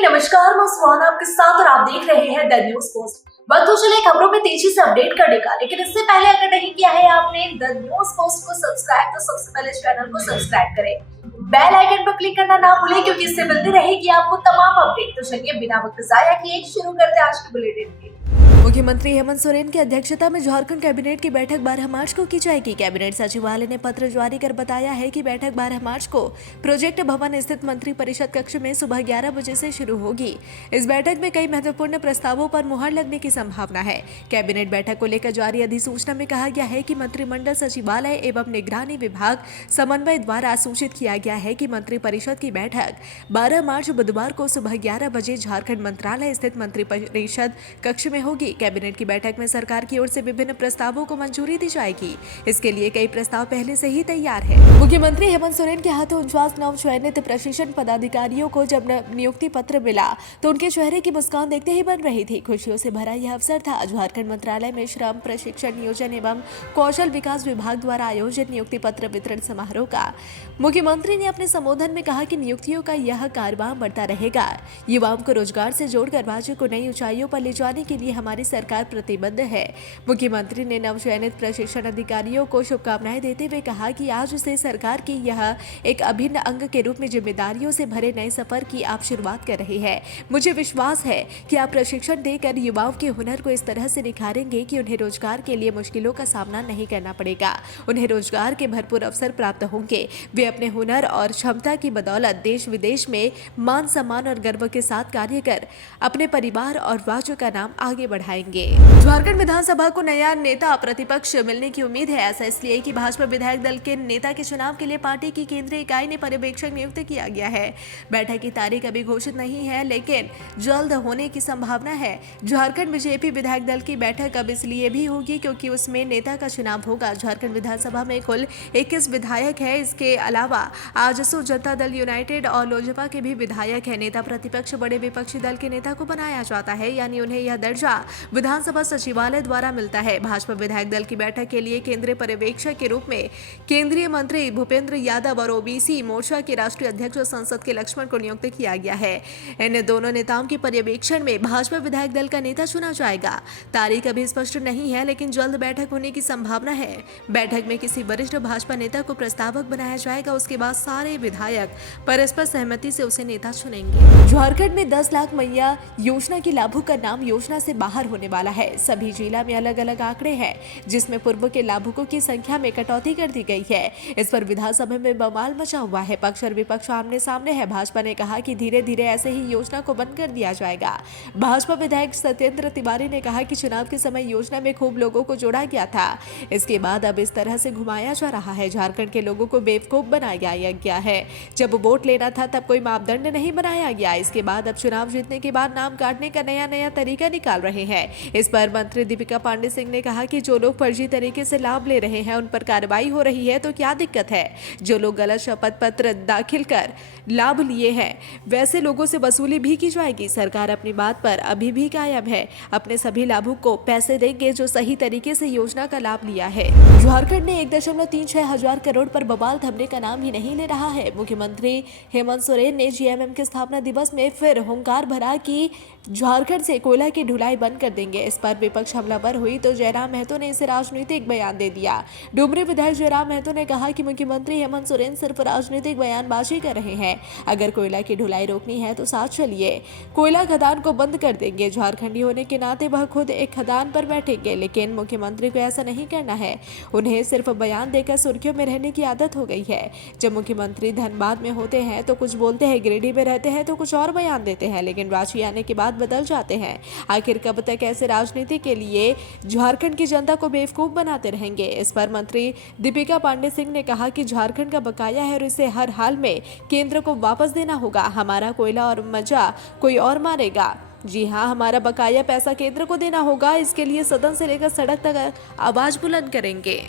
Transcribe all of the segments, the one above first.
नमस्कार, मैं सुहाना आपके साथ और आप देख रहे हैं द न्यूज पोस्ट। वक्त तो चले खबरों में तेजी से अपडेट करने का, लेकिन इससे पहले अगर नहीं किया है आपने द न्यूज पोस्ट को सब्सक्राइब तो सबसे पहले चैनल को सब्सक्राइब करें, बेल आइकन पर क्लिक करना ना भूलें क्योंकि इससे मिलती रहेगी आपको तमाम अपडेट। तो चलिए बिना वक्त जाया किए शुरू करते हैं आज की बुलेटिन की। मुख्यमंत्री हेमंत सोरेन की अध्यक्षता में झारखंड कैबिनेट की बैठक 12 मार्च को की जाएगी। कैबिनेट सचिवालय ने पत्र जारी कर बताया है कि बैठक 12 मार्च को प्रोजेक्ट भवन स्थित मंत्री परिषद कक्ष में सुबह 11 बजे से शुरू होगी। इस बैठक में कई महत्वपूर्ण प्रस्तावों पर मुहर लगने की संभावना है। कैबिनेट बैठक को लेकर जारी अधिसूचना में कहा गया है कि मंत्रिमंडल सचिवालय एवं निगरानी विभाग समन्वय द्वारा सूचित किया गया है कि मंत्री परिषद की बैठक 12 मार्च बुधवार को सुबह 11 बजे झारखंड मंत्रालय स्थित मंत्री परिषद कक्ष में होगी। कैबिनेट की बैठक में सरकार की ओर से विभिन्न प्रस्तावों को मंजूरी दी जाएगी। इसके लिए कई प्रस्ताव पहले से ही तैयार है। मुख्यमंत्री हेमंत सोरेन के हाथों 49 नवचयनित प्रशिक्षण पदाधिकारियों को जब नियुक्ति पत्र मिला तो उनके चेहरे की मुस्कान देखते ही बन रही थी। खुशियों से भरा यह अवसर था। झारखंड मंत्रालय में श्रम प्रशिक्षण नियोजन एवं कौशल विकास विभाग द्वारा आयोजित नियुक्ति पत्र वितरण समारोह का मुख्यमंत्री ने अपने संबोधन में कहा कि नियुक्तियों का यह कारवां बढ़ता रहेगा। युवाओं को रोजगार से जोड़कर राज्य को नई ऊंचाइयों पर ले जाने के लिए हमारी सरकार प्रतिबद्ध है। मुख्यमंत्री ने नवचयनित प्रशिक्षण अधिकारियों को शुभकामनाएं देते हुए कहा कि आज से सरकार की यह एक अभिन्न अंग के रूप में जिम्मेदारियों से भरे नए सफर की आप शुरुआत कर रहे हैं। मुझे विश्वास है कि आप प्रशिक्षण देकर युवाओं के हुनर को इस तरह से निखारेंगे कि उन्हें रोजगार के लिए मुश्किलों का सामना नहीं करना पड़ेगा। उन्हें रोजगार के भरपूर अवसर प्राप्त होंगे। वे अपने हुनर और क्षमता की बदौलत देश विदेश में मान सम्मान और गर्व के साथ कार्य कर अपने परिवार और राज्य का नाम आगे बढ़ाएंगे। झारखंड विधानसभा को नया नेता प्रतिपक्ष मिलने की उम्मीद है। ऐसा इसलिए कि भाजपा विधायक दल के नेता के चुनाव के लिए पार्टी की केंद्रीय इकाई ने पर्यवेक्षक नियुक्त किया गया है। बैठक की तारीख अभी घोषित नहीं है, लेकिन जल्द होने की संभावना है। झारखंड बीजेपी विधायक दल की बैठक अब इसलिए भी होगी क्योंकि उसमें नेता का चुनाव होगा। झारखंड विधानसभा में कुल 21 विधायक है। इसके अलावा आजसू जनता दल यूनाइटेड और लोजपा के भी विधायक है। नेता प्रतिपक्ष बड़े विपक्षी दल के नेता को बनाया जाता है, यानी उन्हें यह दर्जा विधानसभा सचिवालय द्वारा मिलता है। भाजपा विधायक दल की बैठक के लिए केंद्रीय पर्यवेक्षक के रूप में केंद्रीय मंत्री भूपेंद्र यादव और ओबीसी मोर्चा के राष्ट्रीय अध्यक्ष और संसद के लक्ष्मण को नियुक्त किया गया है। इन दोनों नेताओं के पर्यवेक्षण में भाजपा विधायक दल का नेता चुना जाएगा। तारीख अभी स्पष्ट नहीं है, लेकिन जल्द बैठक होने की संभावना है। बैठक में किसी वरिष्ठ भाजपा नेता को प्रस्तावक बनाया जाएगा। उसके बाद सारे विधायक परस्पर सहमति से उसे नेता चुनेंगे। झारखंड में 10 लाख मैया योजना के लाभुक का नाम योजना से बाहर होने वाला है। सभी जिला में अलग अलग आंकड़े हैं, जिसमें पूर्व के लाभुकों की संख्या में कटौती कर दी गई है। इस पर विधानसभा में बवाल मचा हुआ है। पक्ष और विपक्ष आमने सामने है। भाजपा ने कहा कि धीरे धीरे ऐसे ही योजना को बंद कर दिया जाएगा। भाजपा विधायक सत्येंद्र तिवारी ने कहा कि चुनाव के समय योजना में खूब लोगों को जोड़ा गया था, इसके बाद अब इस तरह से घुमाया जा रहा है। झारखंड के लोगों को बेवकूफ बनाया गया है। जब वोट लेना था तब कोई मापदंड नहीं बनाया गया। इसके बाद अब चुनाव जीतने के बाद नाम काटने का नया तरीका निकाल रहे हैं। इस पर मंत्री दीपिका पांडे सिंह ने कहा कि जो लोग फर्जी तरीके से लाभ ले रहे हैं उन पर कार्रवाई हो रही है, तो क्या दिक्कत है। जो लोग गलत शपथ पत्र दाखिल कर लाभ लिए हैं वैसे लोगों से वसूली भी की जाएगी। सरकार अपनी बात पर अभी भी कायम है। अपने सभी लाभुक को पैसे देंगे जो सही तरीके से योजना का लाभ लिया है। झारखंड ने 1.36 हजार करोड़ पर बवाल थमने का नाम ही नहीं ले रहा है। मुख्यमंत्री हेमंत सोरेन ने जीएमएम के स्थापना दिवस में फिर हुंकार भरा कि झारखंड से कोयला की ढुलाई बंद कर देंगे। इस पर विपक्ष हमलावर हुई तो जयराम महतो ने इसे राजनीतिक बयान दे दिया। डुमरी विधायक जयराम महतो ने कहा कि मुख्यमंत्री हेमंत सोरेन सिर्फ राजनीतिक बयानबाजी कर रहे हैं। अगर कोयला की ढुलाई रोकनी है तो साथ चलिए, कोयला खदान को बंद कर देंगे। झारखंडी होने के नाते वह खुद एक खदान पर बैठेंगे, लेकिन मुख्यमंत्री को ऐसा नहीं करना है। उन्हें सिर्फ बयान देकर सुर्खियों में रहने की आदत हो गई है। जब मुख्यमंत्री धनबाद में होते हैं तो कुछ बोलते हैं, गिरिडीह में रहते हैं तो कुछ और बयान देते हैं, लेकिन रांची आने के बाद बदल जाते हैं। आखिर कब तक ऐसे राजनीति के लिए झारखंड की जनता को बेवकूफ बनाते रहेंगे। इस पर मंत्री दीपिका पांडे सिंह ने कहा कि झारखंड का बकाया है और इसे हर हाल में केंद्र को वापस देना होगा। हमारा कोयला और मजा कोई और मारेगा। जी हाँ, हमारा बकाया पैसा केंद्र को देना होगा। इसके लिए सदन से लेकर सड़क तक आवाज बुलंद करेंगे।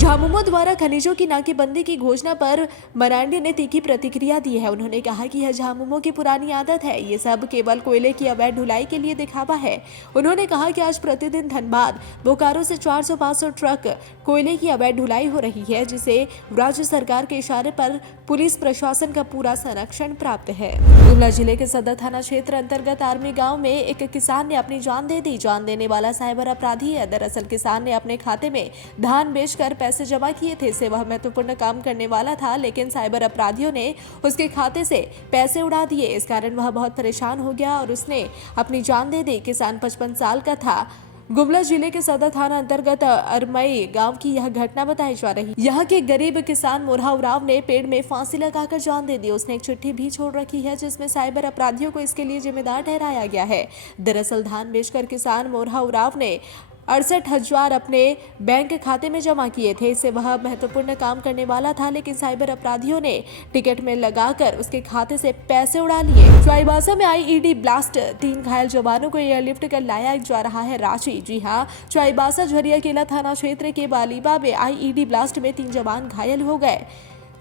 झामुमो द्वारा खनिजों की नाकेबंदी की घोषणा पर मरांडी ने तीखी प्रतिक्रिया दी है। उन्होंने कहा कि यह झामुमो की पुरानी आदत है, ये सब केवल कोयले की अवैध ढुलाई के लिए दिखावा है। उन्होंने कहा कि आज प्रतिदिन धनबाद बोकारो से 400-500 ट्रक कोयले की अवैध ढुलाई हो रही है, जिसे राज्य सरकार के इशारे पर पुलिस प्रशासन का पूरा संरक्षण प्राप्त है। गुमला जिले के सदर थाना क्षेत्र अंतर्गत आर्मी गांव में एक किसान ने अपनी जान दे दी। जान देने वाला साइबर अपराधी है। दरअसल किसान ने अपने खाते में धान बेचकर पैसे जमा किए थे। इससे वह महत्वपूर्ण काम करने वाला था, लेकिन साइबर अपराधियों ने उसके खाते से पैसे उड़ा दिए। इस कारण वह बहुत परेशान हो गया और उसने अपनी जान दे दी। किसान 55 साल का था। गुमला जिले के सदर थाना अंतर्गत अरमई गांव की यह घटना बताई जा रही। यहाँ के गरीब किसान मोरहा उराव ने पेड़ में फांसी लगाकर जान दे दी। उसने एक चिट्ठी भी छोड़ रखी है, जिसमें साइबर अपराधियों को इसके लिए जिम्मेदार ठहराया गया है। दरअसल धान बेचकर किसान मोरहा उराव ने 68,000 अपने बैंक खाते में जमा किए थे। इससे वह महत्वपूर्ण काम करने वाला था, लेकिन साइबर अपराधियों ने टिकट में लगाकर उसके खाते से पैसे उड़ा लिए। चाईबासा में आईईडी ब्लास्ट, 3 घायल जवानों को एयरलिफ्ट कर लाया जा रहा है रांची। जी हां, चाईबासा झरिया केला थाना क्षेत्र के बालीबा में आईईडी ब्लास्ट में 3 जवान घायल हो गए।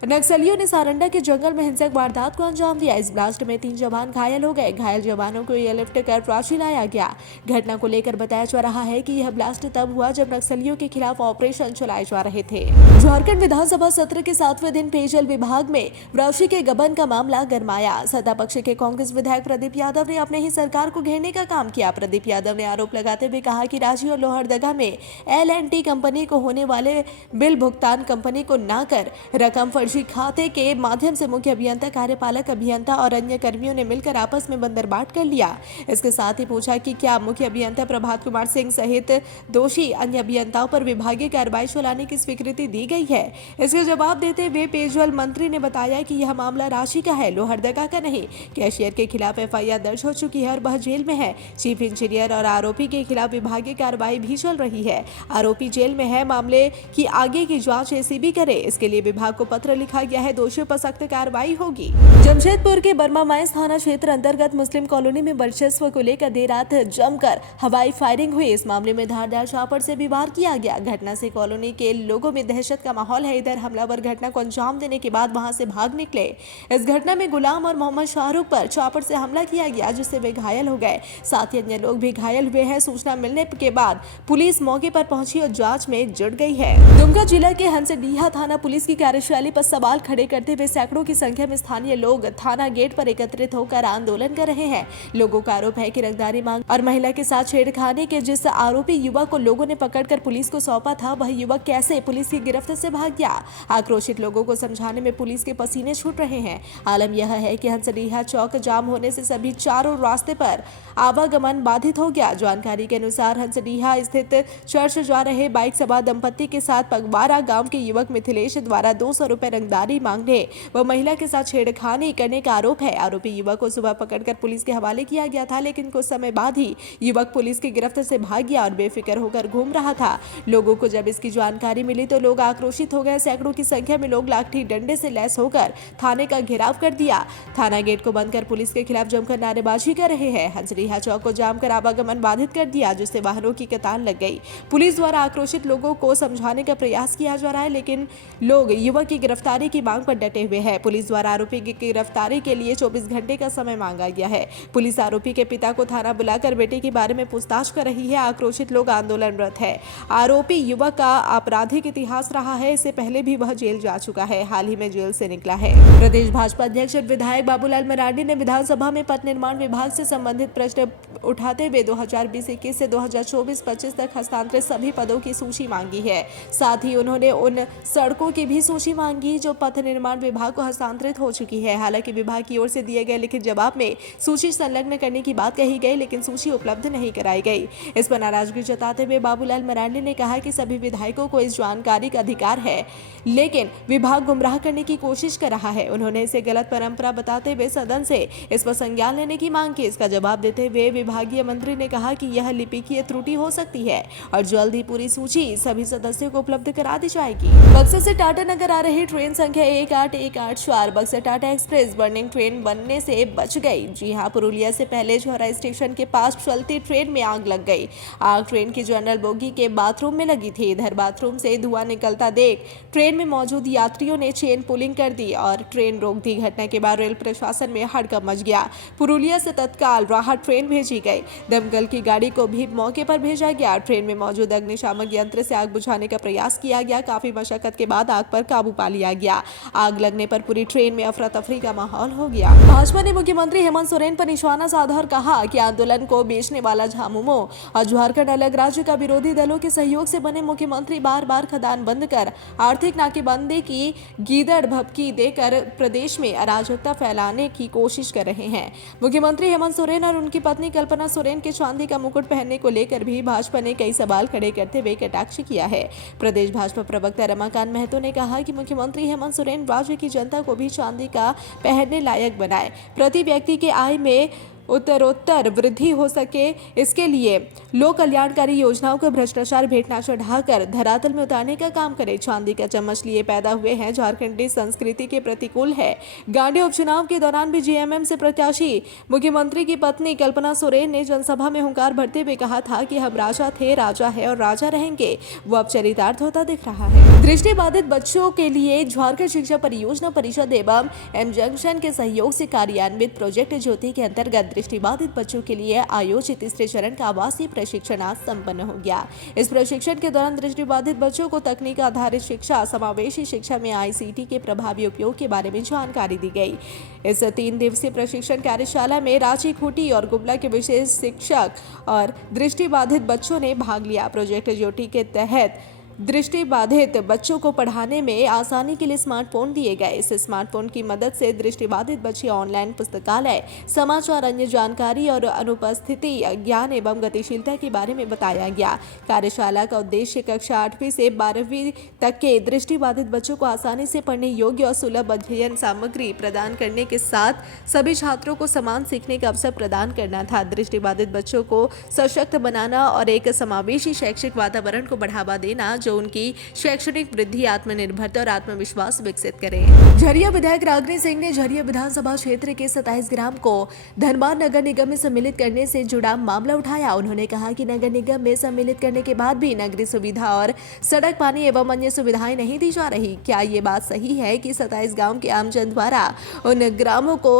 नक्सलियों ने सारंडा के जंगल में हिंसक वारदात को अंजाम दिया। इस ब्लास्ट में 3 जवान घायल हो गए। घायल जवानों को एयरलिफ्ट कर रांची लाया गया। घटना को लेकर बताया जा रहा है कि यह ब्लास्ट तब हुआ जब नक्सलियों के खिलाफ ऑपरेशन चलाए जा रहे थे। झारखंड विधानसभा सत्र के 7वें दिन पेयजल विभाग में राशि के गबन का मामला गरमाया। सत्ता पक्ष के कांग्रेस विधायक प्रदीप यादव ने अपने ही सरकार को घेरने का काम किया। प्रदीप यादव ने आरोप लगाते हुए कहा कि रांची और लोहरदगा में L&T कंपनी को होने वाले बिल भुगतान कंपनी को न कर रकम फर्जी खाते के माध्यम से मुख्य अभियंता, कार्यपालक अभियंता और अन्य कर्मियों ने मिलकर आपस में बंदरबाट कर लिया। इसके साथ ही पूछा कि क्या मुख्य अभियंता प्रभात कुमार सिंह सहित दोषी अन्य अभियंताओं पर विभागीय कार्रवाई चलाने की स्वीकृति दी गई है। इसका जवाब देते हुए पेयजल मंत्री ने बताया कि यह मामला रांची का है, लोहरदगा का नहीं। कैशियर के खिलाफ FIR दर्ज हो चुकी है और वह जेल में है। चीफ इंजीनियर और आरोपी के खिलाफ विभागीय कार्रवाई भी चल रही है। आरोपी जेल में है। मामले की आगे की जांच ACB करे। इसके लिए विभाग को पत्र लिखा गया है। दोषियों पर सख्त कार्रवाई होगी। जमशेदपुर के बर्मा माइंस थाना क्षेत्र अंतर्गत मुस्लिम कॉलोनी में वर्चस्व को लेकर देर रात जमकर हवाई फायरिंग हुई। इस मामले में धारदार चापर से भी वार किया गया। घटना से कॉलोनी के लोगों में दहशत का माहौल है। इधर हमलावर घटना को अंजाम देने के बाद वहां से भाग निकले। इस घटना में गुलाम और मोहम्मद शाहरुख पर चापर से हमला किया गया, जिससे वे घायल हो गए। साथ ही अन्य लोग भी घायल हुए हैं। सूचना मिलने के बाद पुलिस मौके पर पहुंची और जांच में जुट गई है। दुमका जिला के हंसडीहा थाना पुलिस की कार्यशैली पर सवाल खड़े करते हुए सैकड़ों की संख्या में स्थानीय लोग थाना गेट पर एकत्रित होकर आंदोलन कर रहे हैं। लोगों का आरोप है कि रंगदारी मांग और महिला के साथ छेड़खानी के जिस आरोपी युवक को लोगों ने पकड़कर पुलिस को सौंपा था, वह युवक कैसे पुलिस की गिरफ्त से भाग गया। आक्रोशित लोगों को समझाने में पुलिस के पसीने छूट रहे हैं। आलम यह है कि हंसडीहा चौक जाम होने से सभी चारों रास्ते पर आवागमन बाधित हो गया। जानकारी के अनुसार हंसडीहा स्थित चर्च जा रहे बाइक सवार दंपत्ति के साथ पगवारा गांव के युवक मिथिलेश द्वारा 200 रुपए रंगदारी मांगने व महिला के साथ छेड़खानी करने का आरोप है। आरोपी युवक को सुबह पकड़कर पुलिस के हवाले किया गया था, लेकिन कुछ समय बाद ही युवक पुलिस की गिरफ्त से भाग गया और बेफिक्र होकर घूम रहा था। लोगों को जब इसकी जानकारी मिली तो लोग आक्रोशित हो गए। सैकड़ों की संख्या में लोग लाठी डंडे से लैस होकर थाने का घेराव कर दिया। थाना गेट को बंद कर पुलिस के खिलाफ जमकर नारेबाजी कर रहे हैं। हंसडीहा चौक को जाम कर आवागमन बाधित कर दिया, जिससे वाहनों की कतार लग गई। पुलिस द्वारा आक्रोशित लोगों को समझाने का प्रयास किया जा रहा है, लेकिन लोग युवक की गिरफ्तारी की मांग पर डटे हुए हैं। पुलिस द्वारा आरोपी की गिरफ्तारी के लिए 24 घंटे का समय मांगा गया है। पुलिस आरोपी के पिता को थाना बुलाकर बेटे के बारे में पूछताछ कर रही है। आक्रोशित लोग आंदोलनरत है। आरोपी युवक का आपराधिक इतिहास रहा है। इससे पहले भी वह जेल जा चुका है। हाल ही में जेल से निकला है। प्रदेश भाजपा अध्यक्ष और विधायक बाबूलाल मरांडी ने विधानसभा में पथ निर्माण विभाग से संबंधित प्रश्न उठाते हुए 2020-21 से 2024-25 तक हस्तांतरित सभी पदों की सूची मांगी है। साथ ही उन्होंने उन सड़कों की भी सूची मांगी जो पथ निर्माण विभाग को हस्तांतरित हो चुकी है। हालांकि विभाग की ओर से दिए गए लिखित जवाब में सूची संलग्न करने की बात कही गई, लेकिन सूची उपलब्ध नहीं कराई गई। इस पर नाराजगी जताते हुए बाबूलाल मरांडी ने कहा कि सभी विधायकों को इस जानकारी का अधिकार है, लेकिन विभाग गुमराह करने की कोशिश कर रहा है। उन्होंने इसे गलत परंपरा बताते हुए सदन से इस पर संज्ञान लेने की मांग की। इसका जवाब देते हुए विभागीय मंत्री ने कहा कि यह लिपिकीय त्रुटि हो सकती है और जल्द ही पूरी सूची सभी सदस्यों को उपलब्ध करा दी जाएगी। बक्सर से टाटा नगर आ रही ट्रेन ट्रेन संख्या 18184 Buxar Tata express burning train बनने से बच गई। जी हां, पुरुलिया से पहले झौरा स्टेशन के पास चलती ट्रेन में आग लग गई। आग ट्रेन की जनरल बोगी के बाथरूम में लगी थी। इधर बाथरूम से धुआं निकलता देख ट्रेन में मौजूद यात्रियों ने चेन पुलिंग कर दी और ट्रेन रोक दी। घटना के बाद रेल प्रशासन में हड़कंप मच गया। पुरुलिया से तत्काल राहत ट्रेन भेजी गई। दमकल की गाड़ी को भी मौके पर भेजा गया। ट्रेन में मौजूद अग्निशामक यंत्र से आग बुझाने का प्रयास किया गया। काफी मशक्कत के बाद आग पर काबू पा लिया गया। आग लगने पर पूरी ट्रेन में अफरा तफरी का माहौल हो गया। भाजपा ने मुख्यमंत्री हेमंत सोरेन पर निशाना साधा और कहा कि आंदोलन को बेचने वाला झामुमो और झारखंड अलग राज्य का विरोधी दलों के सहयोग से बने मुख्यमंत्री बार बार खदान बंद कर आर्थिक नाकेबंदी की गीदड़ भभकी देकर प्रदेश में अराजकता फैलाने की कोशिश कर रहे हैं। मुख्यमंत्री हेमंत सोरेन और उनकी पत्नी कल्पना सोरेन के चांदी का मुकुट पहनने को लेकर भी भाजपा ने कई सवाल खड़े करते हुए कटाक्ष किया है। प्रदेश भाजपा प्रवक्ता रमाकांत महतो ने कहा कि मुख्यमंत्री हेमंत सोरेन राज्य की जनता को भी चांदी का पहनने लायक बनाए, प्रति व्यक्ति के आय में उत्तरोत्तर वृद्धि हो सके, इसके लिए लोक कल्याणकारी योजनाओं को भ्रष्टाचार भेंटना चढ़ाकर धरातल में उतारने का काम करे। चांदी का चम्मच लिए पैदा हुए हैं, झारखंडी संस्कृति के प्रतिकूल है। गांधी उपचुनाव के दौरान भी जेएमएम से प्रत्याशी मुख्यमंत्री की पत्नी कल्पना सोरेन ने जनसभा में हुंकार भरते हुए कहा था कि हम राजा थे, राजा है और राजा रहेंगे। वो अब चरितार्थ होता दिख रहा है। दृष्टिबाधित बच्चों के लिए झारखंड शिक्षा परियोजना परिषद एवं एम जंक्शन के सहयोग से कार्यान्वित प्रोजेक्ट ज्योति के अंतर्गत दृष्टिबाधित बच्चों के लिए आयोजित तीसरे चरण का आवासीय प्रशिक्षण आज संपन्न हो गया। इस प्रशिक्षण के दौरान दृष्टिबाधित बच्चों को तकनीक आधारित शिक्षा, समावेशी शिक्षा में आईसीटी के प्रभावी उपयोग के बारे में जानकारी दी गई। इस 3 दिवसीय प्रशिक्षण कार्यशाला में रांची, खूंटी और गुमला के विशेष शिक्षक और दृष्टिबाधित बच्चों ने भाग लिया। प्रोजेक्ट ज्योति के तहत दृष्टिबाधित बच्चों को पढ़ाने में आसानी के लिए स्मार्टफोन दिए गए। इस स्मार्टफोन की मदद से दृष्टिबाधित बच्चे ऑनलाइन पुस्तकालय, समाचार, अन्य जानकारी और अनुपस्थिति ज्ञान एवं गतिशीलता के बारे में बताया गया। कार्यशाला का उद्देश्य कक्षा 8वीं से 12वीं तक के दृष्टिबाधित बच्चों को आसानी से पढ़ने योग्य और सुलभ अध्ययन सामग्री प्रदान करने के साथ सभी छात्रों को समान सीखने का अवसर प्रदान करना था। दृष्टिबाधित बच्चों को सशक्त बनाना और एक समावेशी शैक्षिक वातावरण को बढ़ावा देना जो उनकी शैक्षणिक वृद्धि, आत्मनिर्भरता और आत्मविश्वास विकसित करे। झरिया विधायक रागिनी सिंह ने झरिया विधानसभा क्षेत्र के 27 ग्राम को धनबाद नगर निगम में सम्मिलित करने से जुड़ा मामला उठाया। उन्होंने कहा कि नगर निगम में सम्मिलित करने के बाद भी नगरीय सुविधा और सड़क, पानी एवं अन्य सुविधाएं नहीं दी जा रही। क्या ये बात सही है कि 27 गांव के आमजन द्वारा उन ग्रामों को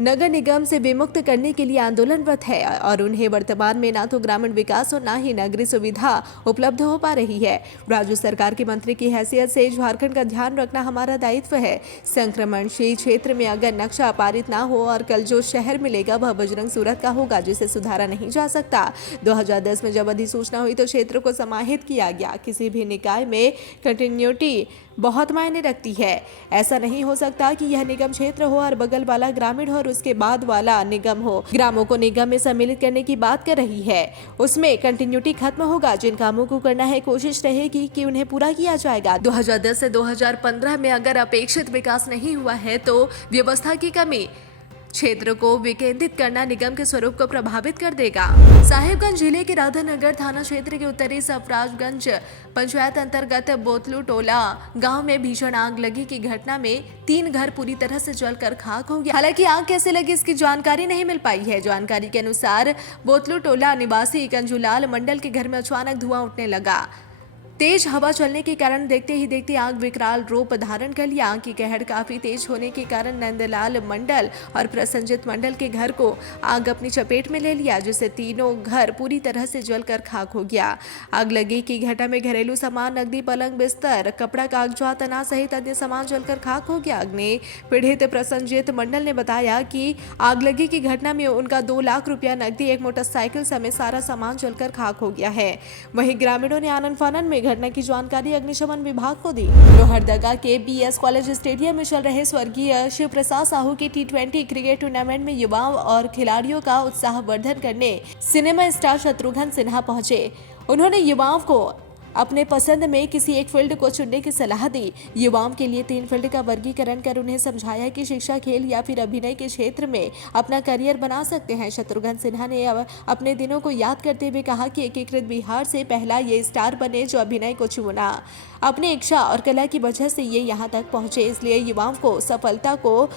नगर निगम से विमुक्त करने के लिए आंदोलनरत है और उन्हें वर्तमान में ना तो ग्रामीण विकास और ना ही नगरीय सुविधा उपलब्ध हो पा रही है। राज्य सरकार के मंत्री की हैसियत से झारखंड का ध्यान रखना हमारा दायित्व है। संक्रमणशील क्षेत्र में अगर नक्शा पारित ना हो और कल जो शहर मिलेगा वह बजरंग सूरत का होगा, जिसे सुधारा नहीं जा सकता। 2010 में जब अधिसूचना हुई तो क्षेत्र को समाहित किया गया। किसी भी निकाय में कंटिन्यूटी बहुत मायने रखती है। ऐसा नहीं हो सकता कि यह निगम क्षेत्र हो और बगल वाला ग्रामीण हो और उसके बाद वाला निगम हो। ग्रामों को निगम में सम्मिलित करने की बात कर रही है, उसमें कंटिन्यूटी खत्म होगा। जिन कामों को करना है कोशिश रहेगी कि उन्हें पूरा किया जाएगा। 2010 से 2015 में अगर अपेक्षित विकास नहीं हुआ है तो व्यवस्था की कमी, क्षेत्र को विकेंद्रित करना निगम के स्वरूप को प्रभावित कर देगा। साहिबगंज जिले के राधानगर थाना क्षेत्र के उत्तरी सफराजगंज पंचायत अंतर्गत बोतलू टोला गांव में भीषण आग लगी की घटना में 3 घर पूरी तरह से जलकर खाक हो गया। हालांकि आग कैसे लगी इसकी जानकारी नहीं मिल पाई है। जानकारी के अनुसार बोतलू टोला निवासी कंजूलाल मंडल के घर में अचानक धुआं उठने लगा। तेज हवा चलने के कारण देखते ही देखते आग विकराल रूप धारण कर लिया। आग की कहर काफी तेज होने के कारण नंदलाल मंडल और प्रसंजित मंडल के घर को आग अपनी चपेट में ले लिया, जिससे तीनों घर पूरी तरह से जलकर खाक हो गया। आग लगी की घटना में घरेलू सामान, नकदी, पलंग, बिस्तर, कपड़ा, कागजात, अनाज सहित अन्य सामान जलकर खाक हो गया। अग्नि पीड़ित प्रसंजित मंडल ने बताया कि आग लगी की घटना में उनका 2 लाख रुपया नकदी, एक मोटरसाइकिल समेत सारा सामान जलकर खाक हो गया है। वहीं ग्रामीणों ने आनन फानन में घटना की जानकारी अग्निशमन विभाग को दी। लोहरदगा के बीएस कॉलेज स्टेडियम में चल रहे स्वर्गीय शिव प्रसाद साहू की T20 क्रिकेट टूर्नामेंट में युवाओं और खिलाड़ियों का उत्साहवर्धन करने सिनेमा स्टार शत्रुघ्न सिन्हा पहुंचे। उन्होंने युवाओं को अपने पसंद में किसी एक फील्ड को चुनने की सलाह दी। युवाओं के लिए 3 फील्ड का वर्गीकरण कर उन्हें समझाया कि शिक्षा, खेल या फिर अभिनय के क्षेत्र में अपना करियर बना सकते हैं। शत्रुघ्न सिन्हा ने अपने दिनों को याद करते हुए कहा कि एकीकृत बिहार से पहला ये स्टार बने जो अभिनय को चुना। अपनी इच्छा और कला की वजह से ये यहाँ तक पहुंचे, इसलिए युवाओं को सफलता को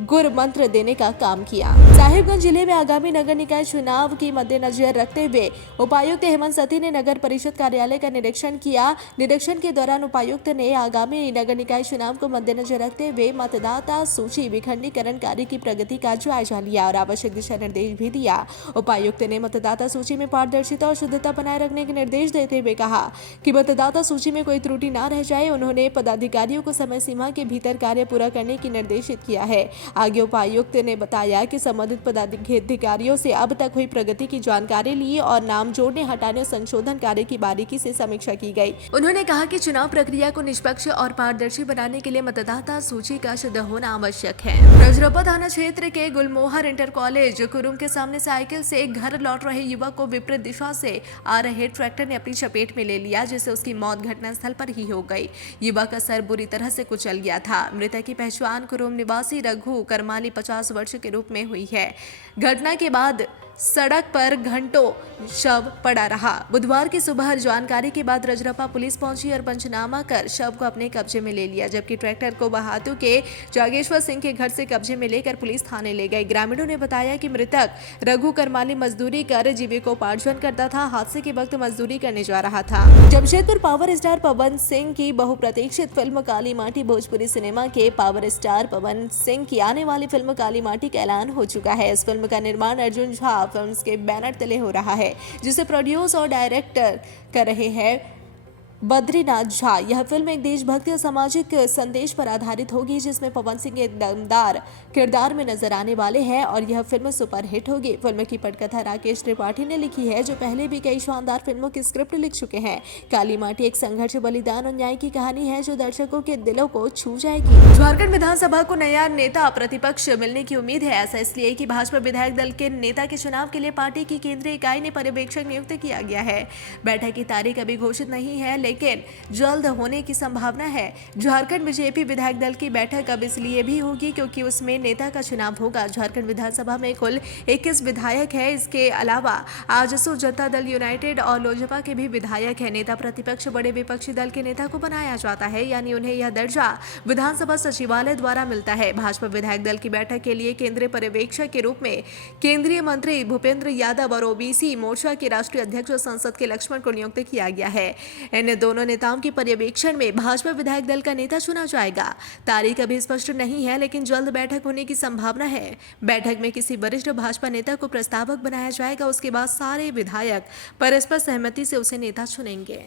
गुर मंत्र देने का काम किया। साहिबगंज जिले में आगामी नगर निकाय चुनाव की मद्देनजर रखते हुए उपायुक्त हेमंत सती ने नगर परिषद कार्यालय का निरीक्षण किया। निरीक्षण के दौरान उपायुक्त ने आगामी नगर निकाय चुनाव को मद्देनजर रखते हुए मतदाता सूची विखंडीकरण कार्य की प्रगति का जायजा लिया और आवश्यक दिशा निर्देश भी दिया। उपायुक्त ने मतदाता सूची में पारदर्शिता और शुद्धता बनाए रखने के निर्देश देते हुए कहा कि मतदाता सूची में कोई त्रुटि न रह जाए। उन्होंने पदाधिकारियों को समय सीमा के भीतर कार्य पूरा करने की निर्देशित किया है। आगे उपायुक्त ने बताया कि संबंधित पदाधिकारियों से अब तक हुई प्रगति की जानकारी ली और नाम जोड़ने, हटाने और संशोधन कार्य की बारीकी से समीक्षा की गई। उन्होंने कहा कि चुनाव प्रक्रिया को निष्पक्ष और पारदर्शी बनाने के लिए मतदाता सूची का शुद्ध होना आवश्यक है। रजरप्पा थाना क्षेत्र के गुलमोहर इंटर कॉलेज कुरुम के सामने साइकिल से घर लौट रहे युवक को विपरीत दिशा से आ रहे ट्रैक्टर ने अपनी चपेट में ले लिया, जिससे उसकी मौत घटनास्थल पर ही हो गई। युवक का सर बुरी तरह से कुचल गया था। मृतक की पहचान कुरुम निवासी रघु करमाली 50 वर्ष के रूप में हुई है। घटना के बाद सड़क पर घंटों शव पड़ा रहा। बुधवार की सुबह जानकारी के बाद रजरप्पा पुलिस पहुंची और पंचनामा कर शव को अपने कब्जे में ले लिया, जबकि ट्रैक्टर को बहातू के जागेश्वर सिंह के घर से कब्जे में लेकर पुलिस थाने ले गए। ग्रामीणों ने बताया कि मृतक रघु करमाली मजदूरी कर जीविकोपार्जन करता था। हादसे के वक्त मजदूरी करने जा रहा था। जमशेदपुर पावर स्टार पवन सिंह की बहुप्रतीक्षित फिल्म काली माटी भोजपुरी सिनेमा के पावर स्टार पवन सिंह की आने वाली फिल्म काली माटी का ऐलान हो चुका है। इस फिल्म का निर्माण अर्जुन झा फिल्म्स के बैनर तले हो रहा है, जिसे प्रोड्यूस और डायरेक्टर कर रहे हैं बद्रीनाथ झा। यह फिल्म एक देशभक्ति और सामाजिक संदेश पर आधारित होगी, जिसमें पवन सिंह एक दमदार किरदार में नजर आने वाले हैं और यह फिल्म सुपरहिट होगी। फिल्म की पटकथा राकेश त्रिपाठी ने लिखी है, जो पहले भी कई शानदार फिल्मों की स्क्रिप्ट लिख चुके हैं। काली माटी एक संघर्ष, बलिदान और न्याय की कहानी है, जो दर्शकों के दिलों को छू जाएगी। झारखंड विधानसभा को नया नेता प्रतिपक्ष मिलने की उम्मीद है। ऐसा इसलिए कि भाजपा विधायक दल के नेता के चुनाव के लिए पार्टी की केंद्रीय इकाई ने पर्यवेक्षक नियुक्त किया गया है। बैठक की तारीख अभी घोषित नहीं है, लेकिन जल्द होने की संभावना है। झारखंड बीजेपी विधायक दल की बैठक अब इसलिए भी होगी क्योंकि उसमें नेता का चुनाव होगा। झारखंड विधानसभा में कुल 21 विधायक है। इसके अलावा आजसू, जनता दल यूनाइटेड और लोजपा के भी विधायक है। नेता प्रतिपक्ष बड़े विपक्षी दल के नेता को बनाया जाता है, यानी उन्हें यह दर्जा विधानसभा सचिवालय द्वारा मिलता है। भाजपा विधायक दल की बैठक के लिए केंद्रीय पर्यवेक्षक के रूप में केंद्रीय मंत्री भूपेंद्र यादव और ओबीसी मोर्चा के राष्ट्रीय अध्यक्ष और संसद के लक्ष्मण को नियुक्त किया गया है। इन दोनों नेताओं के पर्यवेक्षण में भाजपा विधायक दल का नेता चुना जाएगा। तारीख अभी स्पष्ट नहीं है, लेकिन जल्द बैठक होने की संभावना है। बैठक में किसी वरिष्ठ भाजपा नेता को प्रस्तावक बनाया जाएगा। उसके बाद सारे विधायक परस्पर सहमति से उसे नेता चुनेंगे।